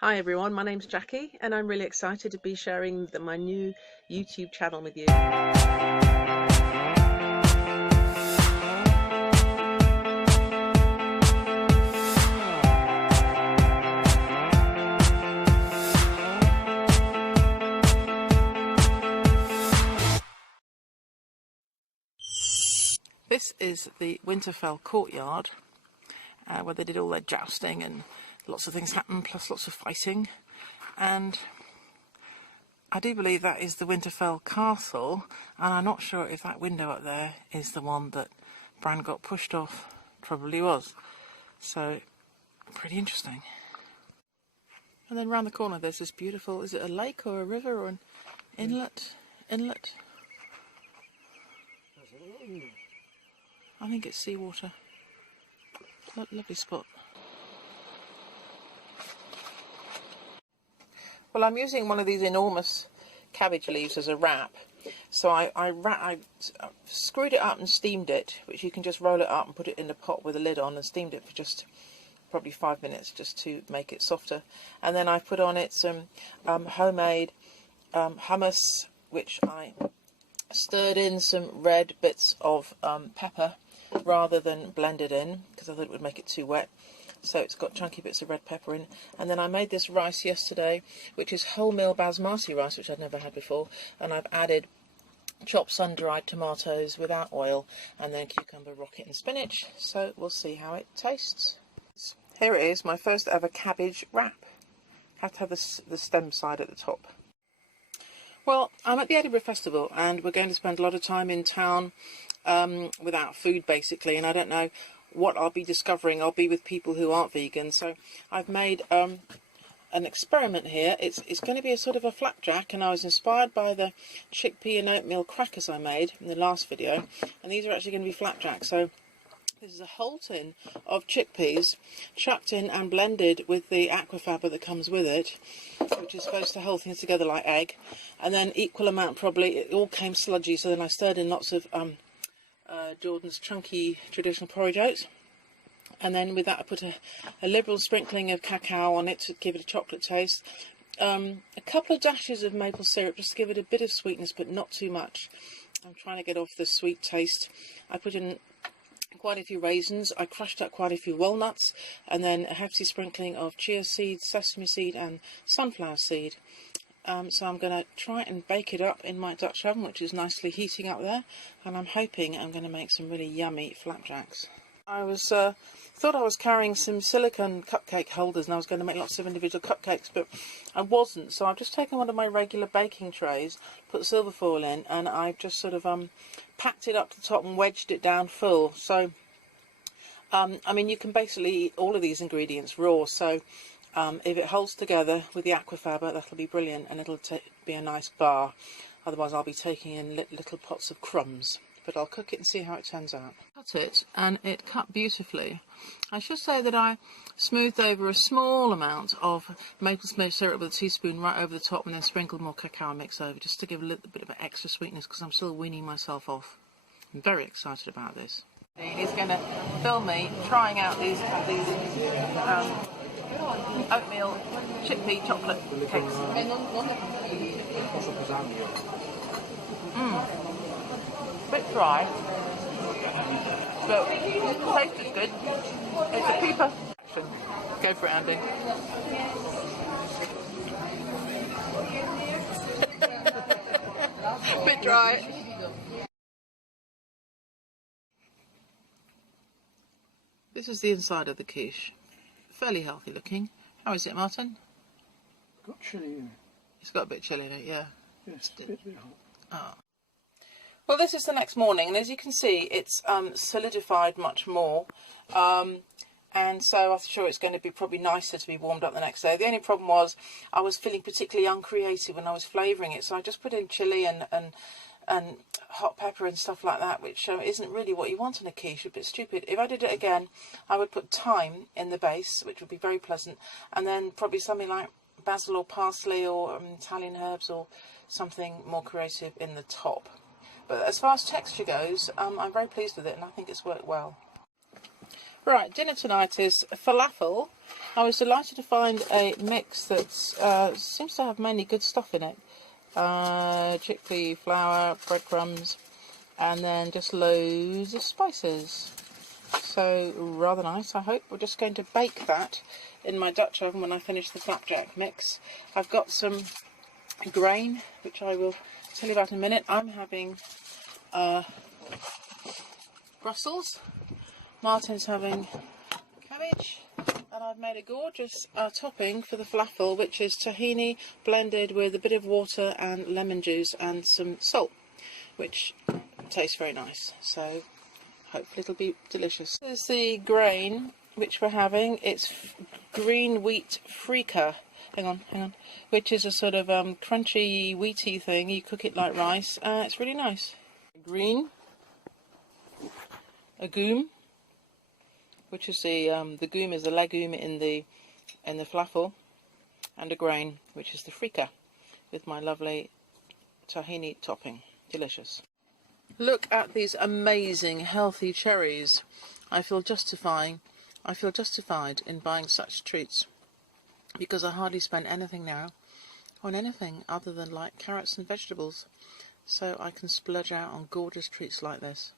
Hi everyone, my name's Jackie and I'm really excited to be sharing my new YouTube channel with you. This is the Winterfell courtyard where they did all their jousting and lots of things happened, plus lots of fighting. And I do believe that is the Winterfell castle, and I'm not sure if that window up there is the one that Bran got pushed off. Probably was. So, pretty interesting. And then round the corner there's this beautiful, is it a lake or a river or an inlet? Inlet? I think it's seawater. Lovely spot. Well, I'm using one of these enormous cabbage leaves as a wrap. So I screwed it up and steamed it, which you can just roll it up and put it in the pot with a lid on, and steamed it for just probably 5 minutes just to make it softer. And then I put on it some homemade hummus, which I stirred in some red bits of pepper rather than blended in, because I thought it would make it too wet. So it's got chunky bits of red pepper in. And then I made this rice yesterday, which is wholemeal basmati rice, which I'd never had before. And I've added chopped sun-dried tomatoes without oil, and then cucumber, rocket and spinach. So we'll see how it tastes. Here it is, my first ever cabbage wrap. Have to have the stem side at the top. Well, I'm at the Edinburgh Festival and we're going to spend a lot of time in town without food basically, and I don't know what I'll be discovering. I'll be with people who aren't vegan, so I've made an experiment here. It's going to be a sort of a flapjack, and I was inspired by the chickpea and oatmeal crackers I made in the last video, and these are actually going to be flapjacks. So this is a whole tin of chickpeas chucked in and blended with the aquafaba that comes with it, which is supposed to hold things together like egg, and then equal amount probably, it all came sludgy, so then I stirred in lots of Jordan's chunky traditional porridge oats, and then with that I put a liberal sprinkling of cacao on it to give it a chocolate taste, a couple of dashes of maple syrup just to give it a bit of sweetness but not too much. I'm trying to get off the sweet taste. I put in quite a few raisins, I crushed up quite a few walnuts, and then a hefty sprinkling of chia seed, sesame seed and sunflower seed. So I'm going to try and bake it up in my Dutch oven, which is nicely heating up there, and I'm hoping I'm going to make some really yummy flapjacks. I was thought I was carrying some silicone cupcake holders and I was going to make lots of individual cupcakes, but I wasn't, so I've just taken one of my regular baking trays, put silver foil in, and I've just sort of packed it up to the top and wedged it down full. So I mean, you can basically eat all of these ingredients raw, so if it holds together with the aquafaba, that'll be brilliant, and it'll be a nice bar. Otherwise I'll be taking in little pots of crumbs, but I'll cook it and see how it turns out. Cut it, and it cut beautifully. I should say that I smoothed over a small amount of maple syrup with a teaspoon right over the top, and then sprinkled more cacao mix over just to give a little bit of extra sweetness, because I'm still weaning myself off. I'm very excited about this. He's going to film me trying out these oatmeal chickpea chocolate cakes. Bit dry, but the taste is good. It's a keeper. Go for it, Andy. Bit dry. This is the inside of the quiche. Fairly healthy looking. How is it, Martin? Got chilli in it. It's got a bit of chilli in it, yeah. Yes, a bit hot. Oh. Well, this is the next morning, and as you can see, it's solidified much more. And so I'm sure it's going to be probably nicer to be warmed up the next day. The only problem was I was feeling particularly uncreative when I was flavouring it, so I just put in chilli and hot pepper and stuff like that, which isn't really what you want in a quiche. A bit stupid. If I did it again, I would put thyme in the base, which would be very pleasant, and then probably something like basil or parsley or Italian herbs or something more creative in the top. But as far as texture goes, I'm very pleased with it, and I think it's worked well. Right, dinner tonight is falafel. I was delighted to find a mix that seems to have mainly good stuff in it. Chickpea flour, breadcrumbs, and then just loads of spices. So rather nice. I hope we're just going to bake that in my Dutch oven when I finish the flapjack mix. I've got some grain, which I will tell you about in a minute. I'm having Brussels. Martin's having cabbage, and I've made a gorgeous topping for the falafel, which is tahini blended with a bit of water and lemon juice and some salt, which tastes very nice. So hopefully it'll be delicious. This is the grain which we're having. It's green wheat frika. Hang on. Which is a sort of crunchy, wheaty thing. You cook it like rice. It's really nice. Green, a goom, which is the goom is the legume in the falafel, and a grain, which is the frika, with my lovely tahini topping. Delicious. Look at these amazing healthy cherries. I feel justified in buying such treats, because I hardly spend anything now on anything other than like carrots and vegetables, so I can splurge out on gorgeous treats like this.